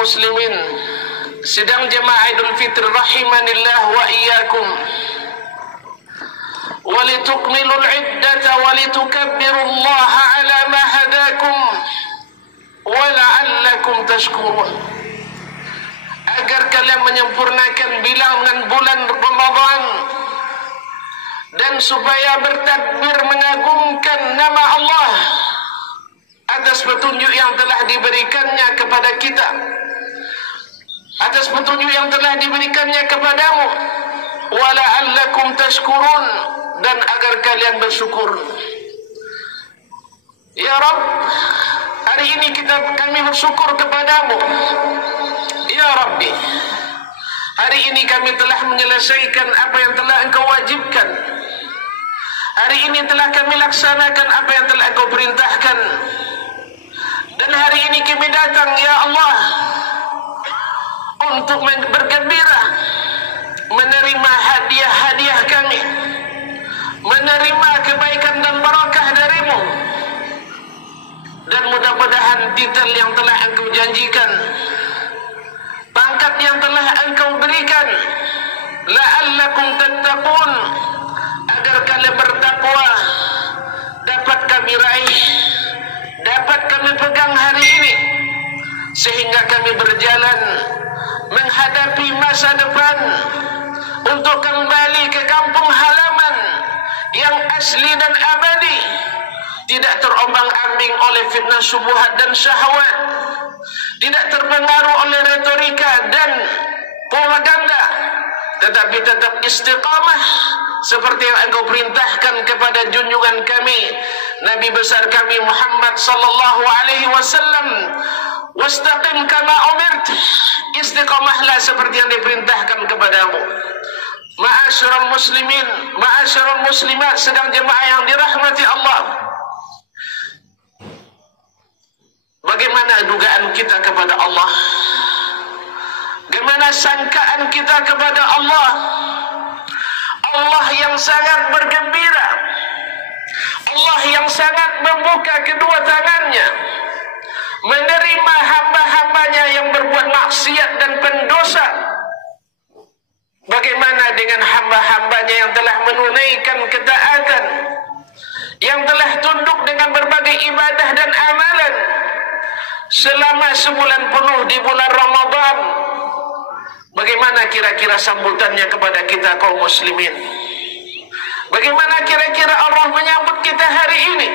muslimin, sidang jemaah Idul Fitri rahimanillah wa iyyakum. Walitukmilul iddata walitukabbirullaha ala ma hadakum wa la'allakum tashkurun. Agar kalian menyempurnakan bilangan bulan Ramadan dan supaya bertakbir mengagungkan nama Allah atas petunjuk yang telah diberikannya kepada kita, atas petunjuk yang telah diberikannya kepadamu, wa la'allakum tashkurun, dan agar kalian bersyukur. Ya Rabb, hari ini kami bersyukur kepadamu. Ya Rabbi, hari ini kami telah menyelesaikan apa yang telah Engkau wajibkan. Hari ini telah kami laksanakan apa yang telah Engkau perintahkan. Dan hari ini kami datang, Ya Allah, untuk bergembira, menerima hadiah-hadiah kami, menerima kebaikan dan barakah darimu. Dan mudah-mudahan titel yang telah Engkau janjikan, pangkat yang telah Engkau berikan, la'allakum tattaqun, agar kalian bertakwa, dapat kami raih, dapat kami pegang hari ini, sehingga kami berjalan menghadapi masa depan untuk kembali ke kampung halaman yang asli dan abadi, tidak terombang-ambing oleh fitnah syubhat dan syahwat, tidak terpengaruh oleh retorika dan propaganda, tetapi tetap istiqamah seperti yang Engkau perintahkan kepada junjungan kami, Nabi besar kami Muhammad sallallahu alaihi wasallam. Wastaqim kama umirt, istiqamahlah seperti yang diperintahkan kepadamu. Ma'asyiral muslimin, ma'asyiral muslimat, sedang jemaah yang dirahmati Allah, bagaimana dugaan kita kepada Allah? Bagaimana sangkaan kita kepada Allah? Allah yang sangat bergembira, Allah yang sangat membuka kedua tangannya menerima hamba-hambanya yang berbuat maksiat dan pendosa. Bagaimana dengan hamba-hambanya yang telah menunaikan ketaatan, yang telah tunduk dengan berbagai ibadah dan amalan selama sebulan penuh di bulan Ramadan? Bagaimana kira-kira sambutannya kepada kita kaum muslimin? Bagaimana kira-kira Allah menyambut kita hari ini?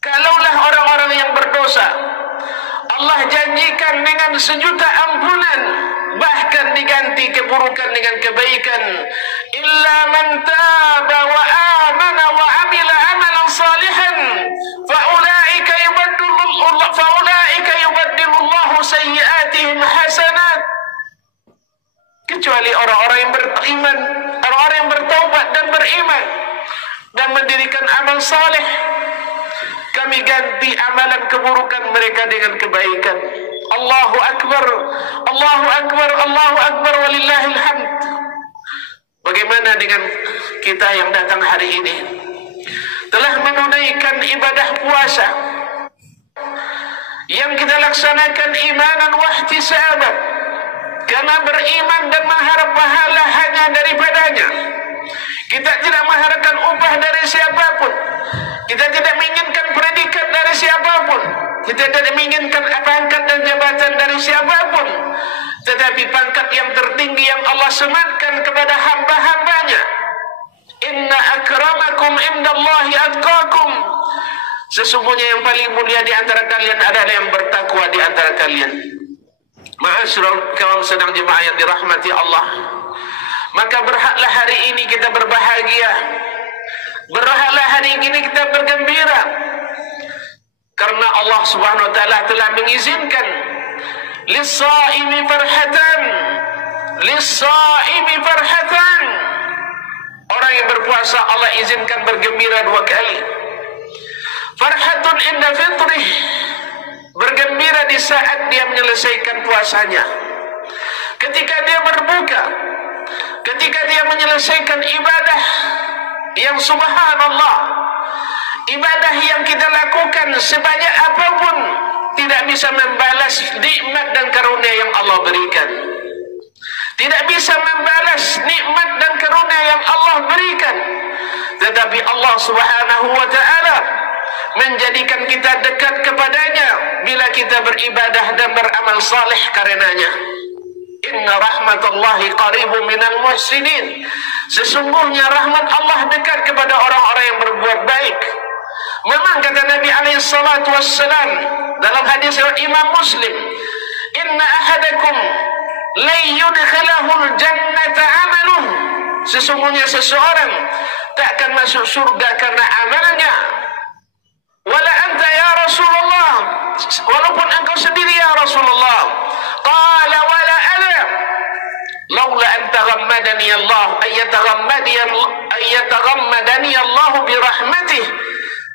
Kalaulah orang-orang yang berdosa Allah janjikan dengan sejuta ampunan, bahkan diganti keburukan dengan kebaikan, illa man taba wa amana wa amila amalan salihan faulaika yubaddilullahu sayyiatihim hasanat. Kecuali orang-orang yang beriman, orang-orang yang bertaubat dan beriman dan mendirikan amal saleh, kami ganti amalan keburukan mereka dengan kebaikan. Allahu Akbar, Allahu Akbar, Allahu Akbar, walillahil hamd. Bagaimana dengan kita yang datang hari ini, telah menunaikan ibadah puasa yang kita laksanakan imanan wa ihtisaban, karena beriman dan mengharap pahala hanya daripadanya. Kita tidak mengharapkan upah dari siapapun, kita tidak menginginkan predikat dari siapapun, kita tidak menginginkan pangkat dan jabatan dari siapapun, tetapi pangkat yang tertinggi yang Allah sematkan kepada hamba-hambanya. Inna akramakum indallahi atqakum. Sesungguhnya yang paling mulia di antara kalian adalah yang bertakwa di antara kalian. Ma'asyiral kaum sedang jemaah yang dirahmati Allah, maka berhaklah hari ini kita berbahagia, berhaklah hari ini kita bergembira, karena Allah Subhanahu wa taala telah mengizinkan lis-shaimi farhatan, lis-shaimi farhatan. Orang yang berpuasa Allah izinkan bergembira dua kali. Farhatun inda fitrih, bergembira di saat dia menyelesaikan puasanya, ketika dia berbuka, ketika dia menyelesaikan ibadah yang subhanallah, ibadah yang kita lakukan sebanyak apapun tidak bisa membalas nikmat dan karunia yang Allah berikan. Tidak bisa membalas nikmat dan karunia yang Allah berikan. Tetapi Allah Subhanahu wa ta'ala menjadikan kita dekat kepadanya bila kita beribadah dan beramal saleh karenanya. Inna rahmatallahi qaribun minal muhsinin. Sesungguhnya rahmat Allah dekat kepada orang-orang yang berbuat baik. Memang kata Nabi alaihi salatu wassalam dalam hadis Imam Muslim, inna ahadakum la yudkhilahul jannata amaluh. Sesungguhnya seseorang tak akan masuk surga karena amalnya. Wala anta ya Rasulullah, walaupun engkau sendiri ya Rasulullah. Qala wala ana laula an taghammadani Allah ayataghammadani Allah birahmatih.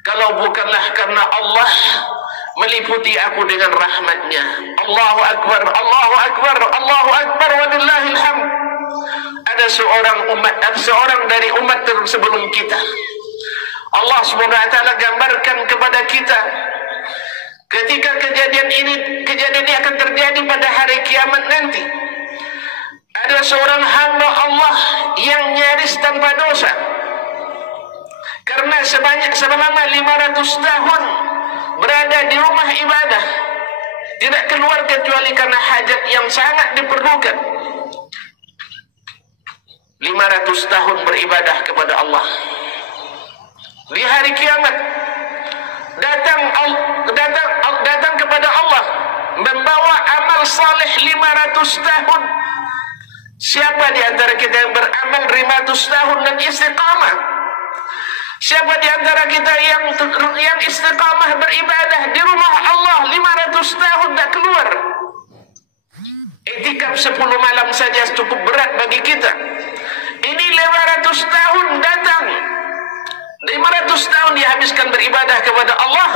Kalau bukanlah karena Allah meliputi aku dengan rahmatnya. Allahu Akbar, Allahu Akbar, Allahu Akbar, walillahil hamd. Ada seorang dari umat sebelum kita, Allah Subhanahu wa taala gambarkan kepada kita ketika kejadian ini akan terjadi pada hari kiamat nanti. Ada seorang hamba Allah yang nyaris tanpa dosa, karena selama 500 tahun berada di rumah ibadah, tidak keluar kecuali karena hajat yang sangat diperlukan. 500 tahun beribadah kepada Allah. Di hari kiamat datang kepada Allah membawa amal saleh 500 tahun. Siapa di antara kita yang beramal 500 tahun dan istiqamah? Siapa di antara kita yang istiqamah beribadah di rumah Allah 500 tahun tak keluar? Iktikaf 10 malam saja cukup berat bagi kita. Ini 500 tahun datang. 500 tahun dihabiskan beribadah kepada Allah.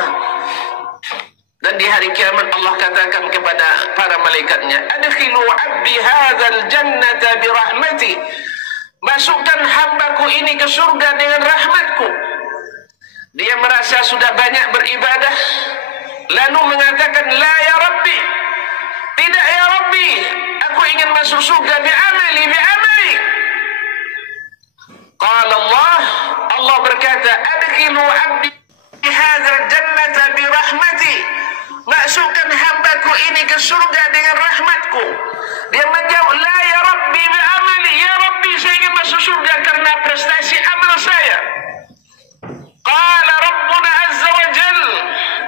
Dan di hari kiamat Allah katakan kepada para malaikatnya, adkhilu abdi hadzal jannata birahmati. Masukkan hambaku ini ke surga dengan rahmatku. Dia merasa sudah banyak beribadah, lalu mengatakan, la ya Rabbi, tidak ya Rabbi, aku ingin masuk surga bi'amali. Qala Allah berkata, adkhilu abdi hadzal jannata birahmati. Masukkan hambaku ini ke surga dengan rahmatku. Dia menjawab, la ya Rabbi bi'amali. Ya Rabbi, saya ingin masuk surga karena prestasi amal saya. Qala Rabbuna azza wa jal,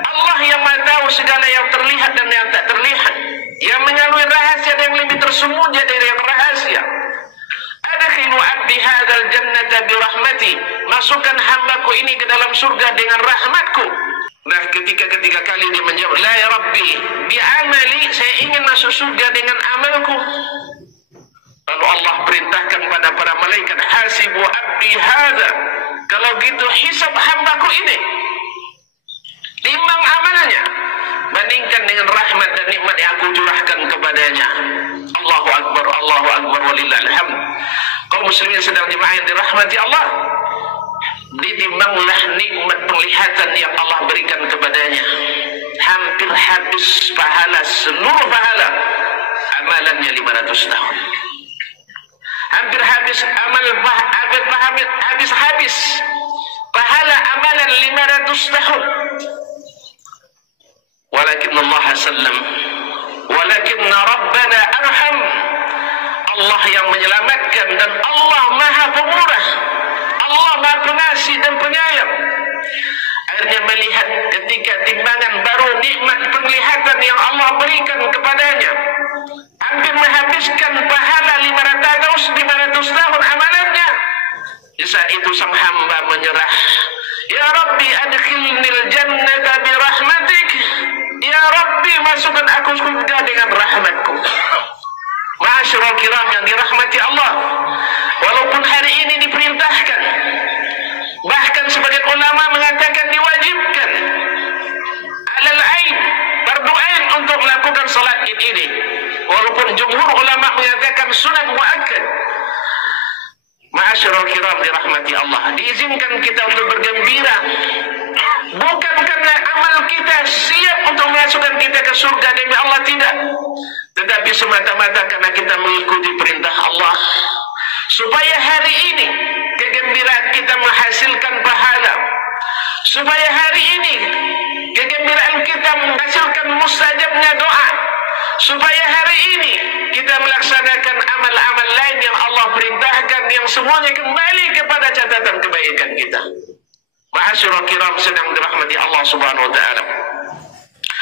Allah yang maha tahu segala yang terlihat dan yang tak terlihat, yang mengetahui rahasia dan yang lebih tersembunyi dari yang rahasia. Adkhilu abdi hadzal jannata birahmati. Masukkan hambaku ini ke dalam surga dengan rahmatku. Nah, ketika kali dia menjawab, la ya Rabbi bi'amali, saya ingin masuk surga dengan amalku. Lalu Allah perintahkan pada para malaikat, hasibu abdi hadza. Kalau gitu hisab hambaku ini, timbang amalnya, bandingkan dengan rahmat dan nikmat yang aku curahkan kepadanya. Allahu Akbar, Allahu Akbar, walillahil hamd. Kaum muslimin sedang jemaah yang dirahmati Allah, ditimbanglah nikmat penglihatan yang Allah berikan kepadanya. Hampir habis pahala, seluruh pahala amalannya 500 tahun. Hampir habis habis pahala amalan 500 tahun. Walakin Allah sallam, walakin Rabbana arham. Allah yang menyelamatkan dan Allah Maha Pemurah. Allah Maha Pengasih dan Penyayang. Akhirnya melihat ketika timbangan baru nikmat penglihatan yang Allah berikan kepadanya, hampir menghabiskan pahala 500 tahun amalannya. Di saat itu sang hamba menyerah. Ya Rabbi adkhilnil jannata birahmatik. Ya Rabbi, masukkan aku surga dengan rahmatku. Ma'asyiral kiram yang dirahmati Allah, walaupun hari ini diperintahkan, bahkan sebagian ulama mengatakan diwajibkan alal ain, fardu ain untuk melakukan salat Id ini, walaupun jumhur ulama mengatakan sunat muakkad. Ma'asyiral kiram dirahmati Allah, diizinkan kita untuk bergembira Bukan karena amal kita siap untuk memasukkan kita ke surga demi Allah, tidak. Tetapi semata-mata karena kita mengikuti perintah Allah. Supaya hari ini kegembiraan kita menghasilkan pahala. Supaya hari ini kegembiraan kita menghasilkan mustajabnya doa. Supaya hari ini kita melaksanakan amal-amal lain yang Allah perintahkan, yang semuanya kembali kepada catatan kebaikan kita. Ma'asyiral kiram sedang dirahmati Allah Subhanahu wa taala.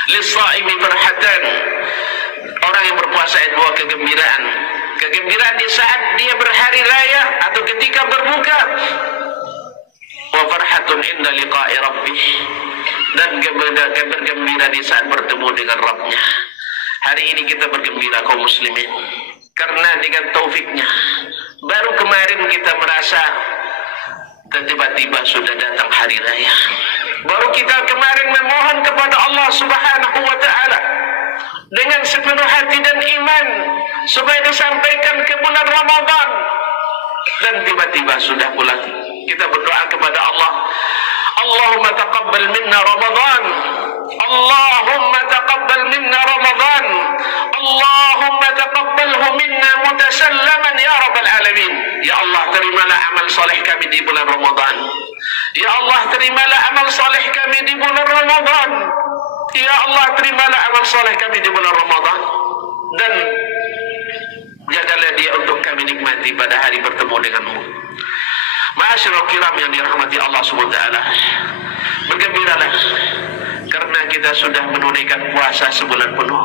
Lis-shaimi farhatan. Orang yang berpuasa itu dua kegembiraan. Kegembiraan di saat dia berhari raya atau ketika berbuka. Wa farhatun inda liqa'i rabbih. Dan bergembira di saat bertemu dengan Rabbnya. Hari ini kita bergembira kaum muslimin. Karena dengan taufiknya, baru kemarin kita merasa tiba-tiba sudah datang hari raya. Baru kita kemarin memohon kepada Allah Subhanahu wa taala dengan sepenuh hati dan iman supaya disampaikan ke bulan Ramadan, dan tiba-tiba sudah pula kita berdoa kepada Allah, Allahumma taqabbal minna Ramadan, Allahumma taqabbal minna Ramadan, Allahumma taqabbalhu minna mutasallaman ya rabbal alamin. Ya Allah, terimalah amal soleh kami di bulan Ramadan. Ya Allah, terimalah amal soleh kami di bulan Ramadan. Ya Allah, terimalah amal soleh kami di bulan Ramadan. Dan jagalah dia untuk kami nikmati pada hari bertemu denganmu. Ma'asyiral kiram yang dirahmati Allah SWT, bergembiralah karena kita sudah menunaikan puasa sebulan penuh,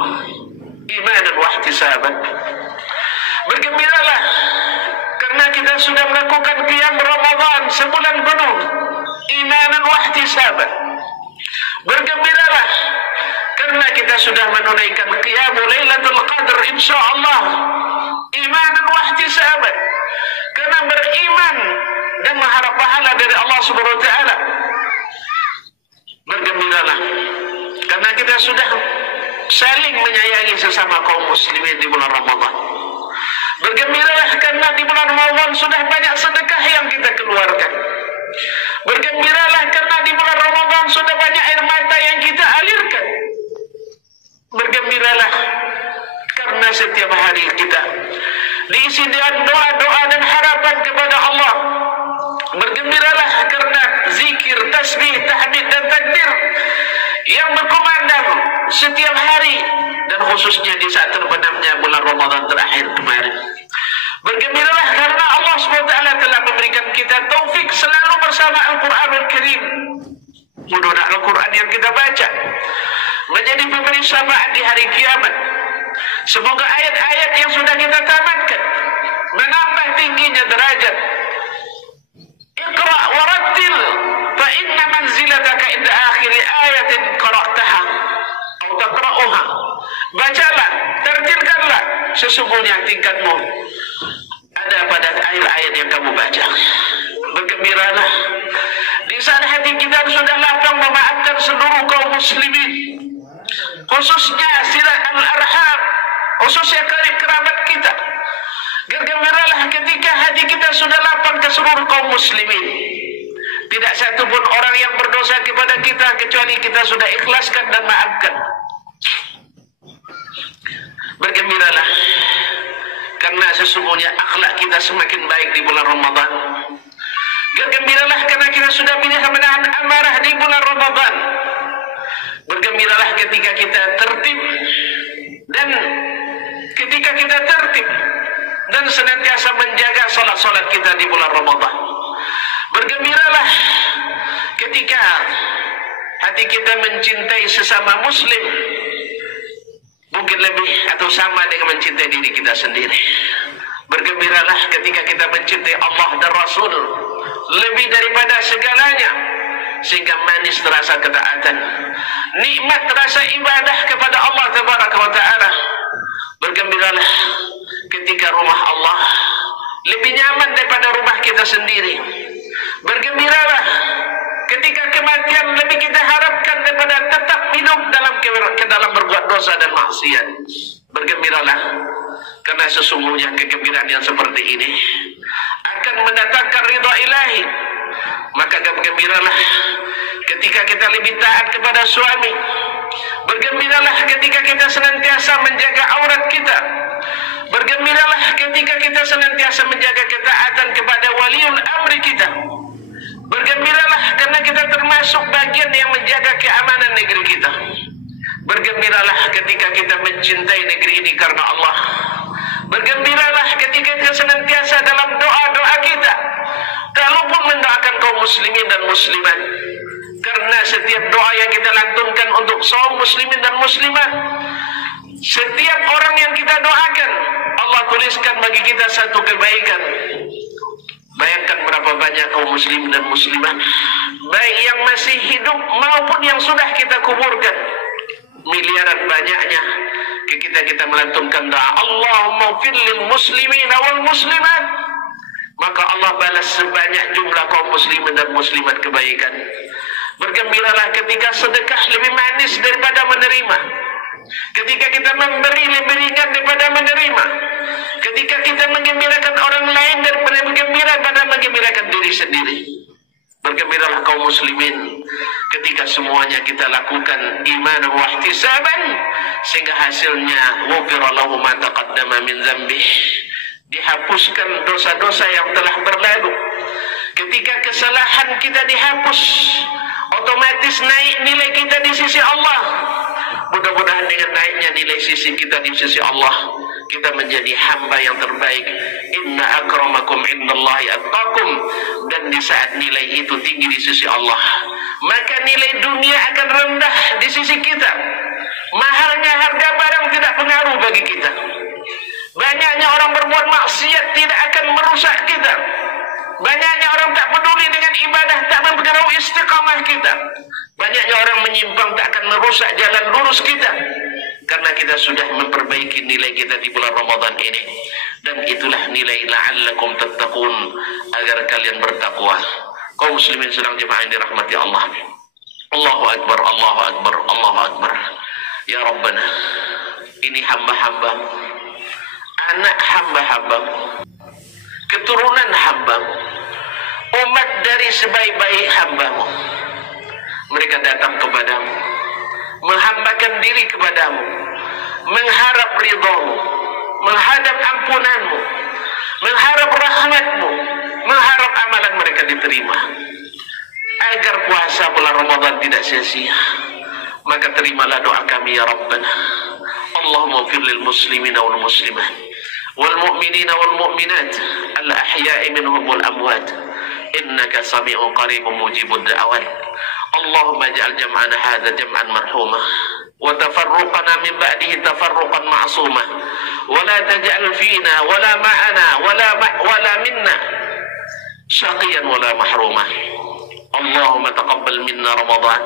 iman dan wahtisaban. Bergembiralah karena kita sudah melakukan qiyam Ramadan sebulan penuh, iman dan wahtisaban. Bergembiralah karena kita sudah menunaikan qiyam Lailatul Qadar insyaallah, iman dan wahtisaban. Karena beriman dan mengharap pahala dari Allah Subhanahu wa taala. Bergembiralah karena kita sudah saling menyayangi sesama kaum muslimin di bulan Ramadan. Bergembiralah karena di bulan Ramadan sudah banyak sedekah yang kita keluarkan. Bergembiralah karena di bulan Ramadan sudah banyak air mata yang kita alirkan. Bergembiralah karena setiap hari kita diisi dengan doa-doa dan harapan kepada Allah. Bergembiralah karena zikir, tasbih, tahmid dan takbir yang berkumandang setiap hari, dan khususnya di saat terbenamnya bulan Ramadan terakhir kemarin. Bergembiralah karena Allah SWT telah memberikan kita taufik selalu bersama Al-Quranul Karim. Mudah-mudahan Al-Quran yang kita baca menjadi pemberi syafaat di hari kiamat. Semoga ayat-ayat yang sudah kita tamatkan menambah tingginya derajat. Iqra warattil fa inna manzilataka inda akhiri ayatin qara'taha atau taqra'uha. Bacalah, tertilkanlah, sesungguhnya tingkatmu ada pada ayat-ayat yang kamu baca. Bergembiralah di saat hati kita sudah lapang memaafkan seluruh kaum muslimin, khususnya silat al-arham, khususnya kerabat kita. Bergembiralah ketika hati kita sudah lapang ke seluruh kaum muslimin. Tidak satu pun orang yang berdosa kepada kita kecuali kita sudah ikhlaskan dan maafkan. Bergembiralah karena sesungguhnya akhlak kita semakin baik di bulan Ramadan. Bergembiralah karena kita sudah bisa menahan amarah di bulan Ramadan. Bergembiralah ketika kita tertib dan ketika kita tertib dan senantiasa menjaga salat-salat kita di bulan Ramadan. Bergembiralah ketika hati kita mencintai sesama muslim mungkin lebih atau sama dengan mencintai diri kita sendiri. Bergembiralah ketika kita mencintai Allah dan Rasul lebih daripada segalanya, sehingga manis terasa ketaatan, nikmat terasa ibadah kepada Allah Tabaraka wa Ta'ala. Bergembiralah ketika rumah Allah lebih nyaman daripada rumah kita sendiri. Bergembiralah ketika kematian lebih kita harapkan daripada tetap hidup dalam berbuat dosa dan maksiat. Bergembiralah karena sesungguhnya kegembiraan yang seperti ini akan mendatangkan ridha ilahi. Maka bergembiralah ketika kita lebih taat kepada suami. Bergembiralah ketika kita senantiasa menjaga aurat kita. Bergembiralah ketika kita senantiasa menjaga ketaatan kepada waliul amri kita. Bergembiralah karena kita termasuk bagian yang menjaga keamanan negeri kita. Bergembiralah ketika kita mencintai negeri ini karena Allah. Bergembiralah ketika kita senantiasa dalam doa-doa kita tak lupa mendoakan kaum muslimin dan muslimat. Karena setiap doa yang kita lantunkan untuk kaum muslimin dan muslimat, setiap orang yang kita doakan, Allah tuliskan bagi kita satu kebaikan. Bayangkan berapa banyak kaum muslimin dan muslimat, baik yang masih hidup maupun yang sudah kita kuburkan. Miliaran banyaknya kita melantunkan doa Allahumma fir lil muslimin wal muslimat, maka Allah balas sebanyak jumlah kaum muslimin dan muslimat kebaikan. Bergembiralah ketika sedekah lebih manis daripada menerima. Ketika kita memberi lebih ringan daripada menerima. Ketika kita menggembirakan orang lain daripada menggembirakan diri sendiri. Bergembiralah kaum muslimin ketika semuanya kita lakukan imanan wa ihtisaban, sehingga hasilnya ghufira lahu ma taqaddama min dzambih, dihapuskan dosa-dosa yang telah berlalu. Ketika kesalahan kita dihapus, otomatis naik nilai kita di sisi Allah. Mudah-mudahan dengan naiknya nilai sisi kita di sisi Allah, kita menjadi hamba yang terbaik. Inna akramakum indallahi atqakum. Dan di saat nilai itu tinggi di sisi Allah, maka nilai dunia akan rendah di sisi kita. Mahalnya harga barang tidak pengaruh bagi kita. Banyaknya orang berbuat maksiat tidak akan merusak kita. Banyaknya orang tak peduli dengan ibadah, tak mempengaruhi istiqamah kita. Banyaknya orang menyimpang tak akan merusak jalan lurus kita, karena kita sudah memperbaiki nilai kita di bulan Ramadan ini. Dan itulah nilai la'allakum tattaqun, agar kalian bertakwa. Kaum muslimin sedang jemaah yang dirahmati Allah. Allahu Akbar, Allahu Akbar, Allahu Akbar. Ya Rabbana, ini hamba-hambamu, anak hamba-hambamu, keturunan hambamu, umat dari sebaik-baik hambamu. Mereka datang kepadamu, menghambakan diri kepadamu, mengharap ridhamu, menghadap ampunanmu, mengharap rahmatmu, mengharap amalan mereka diterima, agar puasa bulan Ramadan tidak sia-sia. Maka terimalah doa kami ya Rabbana. Allahumma fir lil muslimina wal muslimat wal mu'minina wal mu'minat al ahya'i minhum wal amwat, innaka sami'un qaribun mujibud da'awat. Allahumma ij'al jam'ana hadha jam'an marhumah wa tafarruqana min ba'dihi tafarruqan ma'sumah, wa la taj'al fina wala ma'ana wala minna syaqiyan wala mahrumah. Allahumma taqabbal minna Ramadan,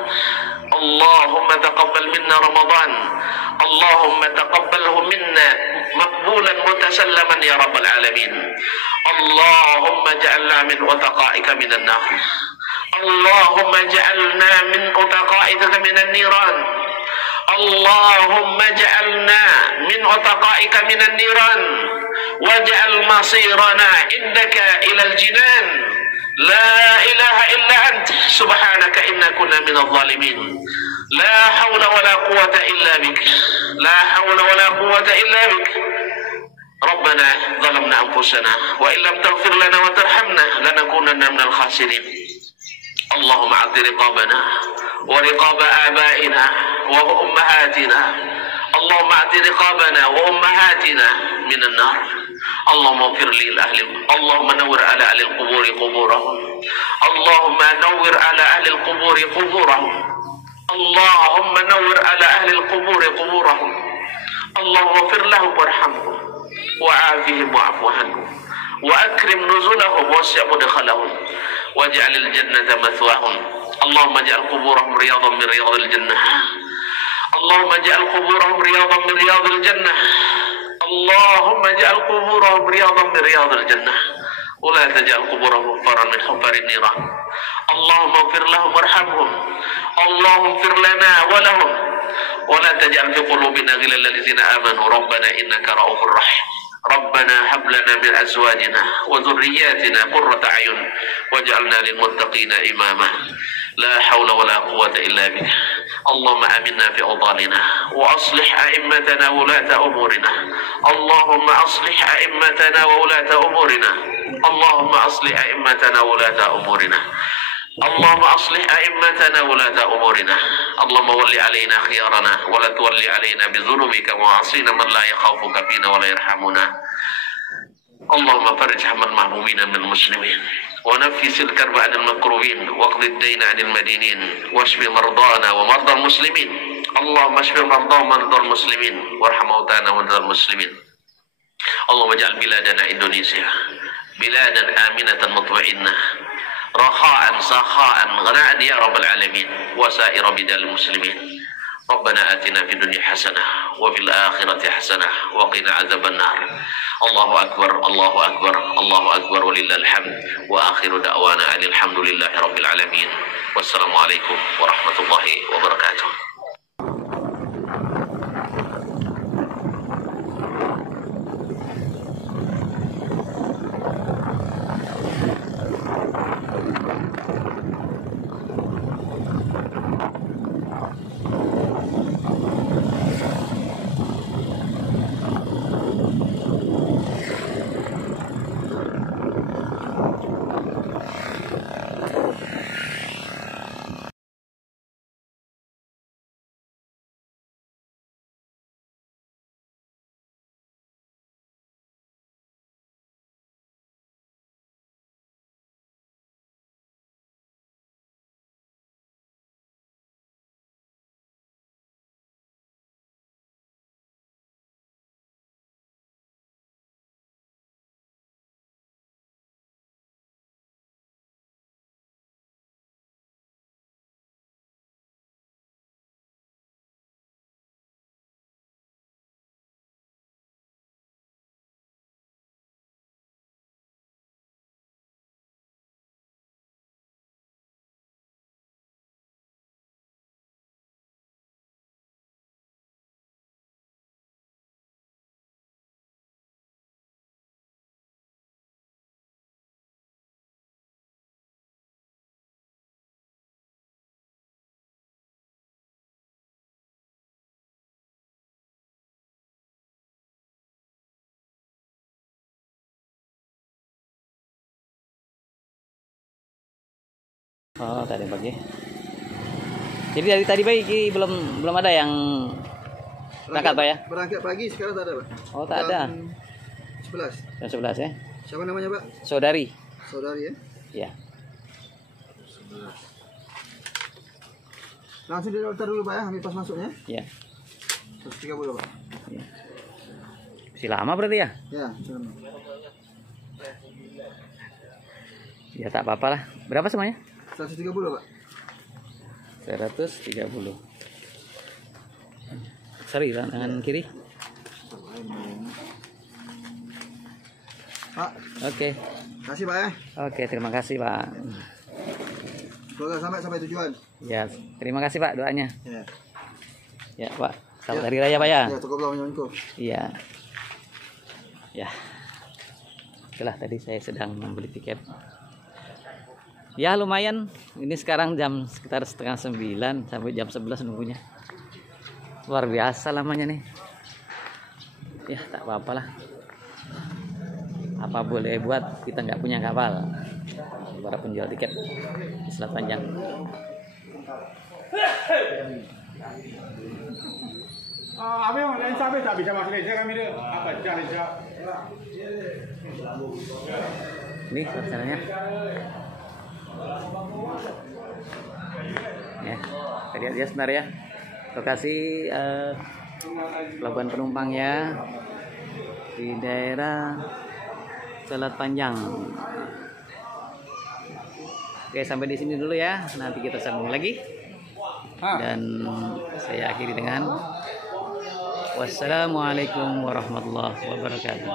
Allahumma taqabbal minna Ramadan, Allahumma taqabbalhu minna maqbulan mutasallaman ya rabbal alamin. Allahumma ja'alna min utaqa'ika minan nar, Allahumma ja'alna min utaqa'ika minan niran, Allahumma ja'alna min utaqa'ika minan niran, waj'al masirana indaka ilal jinan. La ilaha illa ant subhanaka inna kunna minadh dhalimin. La hawla wala quwwata illa bik, la hawla wala quwwata illa bik. Rabbana zalamna anfusana wa illam taghfir lana wa tarhamna lanakunanna minal khasirin. Allahumma a'ti riqabana wa riqaba abaina wa ummahatina. Allahumma a'ti riqabana wa ummahatina minan nar. Allahumma ighfir li ahli, Allahumma nawwir ala ahli al-qubur quburahum, Allahumma nawwir ala ahli al-qubur quburahum, Allahumma nawwir ala ahli al-qubur quburahum, Allahumma ighfir lahum warhamhum wa'afihim wa'fu anhum wa akrim nuzulahum wasi' mudkhalahum waj'al al-jannata mathwahum. Allahumma ij'al quburahum riyadan min riyadil jannah, Allahumma ij'al quburahum riyadan min riyadil jannah, Allahumma ij'al quburahum riyadan min riyadil jannah wa la taj'al quburahum huffaran min huffarin niran. Allahumma ighfir lahum warhamhum, Allahumma ighfir lana wa lahum wa la taj'al fi qulubina ghillan lil ladzina amanu rabbana innaka ra'ufur rahim. Rabbana hab lana min azwajina wa dhurriyyatina qurrata a'yun waj'alna lil muttaqina imama. لا حول ولا قوة إلا بك. اللهم آمنا في أوطاننا وأصلح أئمتنا وولاة أمورنا. اللهم أصلح أئمتنا وولاة أمورنا. اللهم أصلح أئمتنا وولاة أمورنا. اللهم أصلح أئمتنا ولاة أمورنا. اللهم ول علينا خيارنا ولا تولي علينا بذنوبك ومعاصينا من لا يخافك فينا ولا يرحمنا. اللهم فرج هم المهمومين من المسلمين ونفس الكرب عن المكروبين واقض الدين عن المدينين واشف مرضانا ومرضى المسلمين. اللهم اشف مرضى ومرضى المسلمين وارحم موتانا ومرضى المسلمين. اللهم اجعل بلادنا إندونيسيا بلادا آمنة مطمئنة رخاء سخاء غناء يا رب العالمين وسائر بلاد المسلمين. ربنا آتنا في الدنيا حسنة وفي الآخرة حسنة وقنا عذاب النار. الله أكبر الله أكبر الله أكبر ولله الحمد. وآخر دعوانا أن الحمد لله رب العالمين. والسلام عليكم ورحمة الله وبركاته. Oh, tadi pagi. Jadi dari tadi pagi belum ada yang berangkat, Pak ya? Berangkat pagi sekarang tak ada, Pak. Oh, tak ada. 11. Jam 11 ya. Siapa namanya, Pak? Saudari. Saudari ya? Iya. Langsung didaftar dulu, Pak ya, ambil pas masuknya. Iya. 130, Pak. Iya. Masih lama berarti ya? Ya, lama. Ya tak apa-apa lah. Berapa semuanya? 130, Pak. 130. Sorry, tangan kiri. Pak. Oke. Kasih, Pak ya. Oke, terima kasih, Pak. Semoga sampai tujuan. Ya, terima kasih, Pak, doanya. Ya. Ya, Pak. Selamat Hari Raya, Pak ya. Ya, cukup lah menyanyiku. Iya. Ya. Itulah tadi saya sedang membeli tiket. Ya lumayan. Ini sekarang jam sekitar setengah 9 sampai jam 11 nunggunya. Luar biasa lamanya nih. Ya tak apa-apalah. Apa boleh buat, kita nggak punya kapal. Para penjual tiket di Selat Panjang. Apa yang lain sampai tak bisa masuk Malaysia kami dia apa cari Ini suasananya. Ya, tadi aja sebentar ya. Lokasi pelabuhan penumpang ya di daerah Selat Panjang. Oke, sampai di sini dulu ya. Nanti kita sambung lagi. Dan saya akhiri dengan wassalamualaikum warahmatullahi wabarakatuh.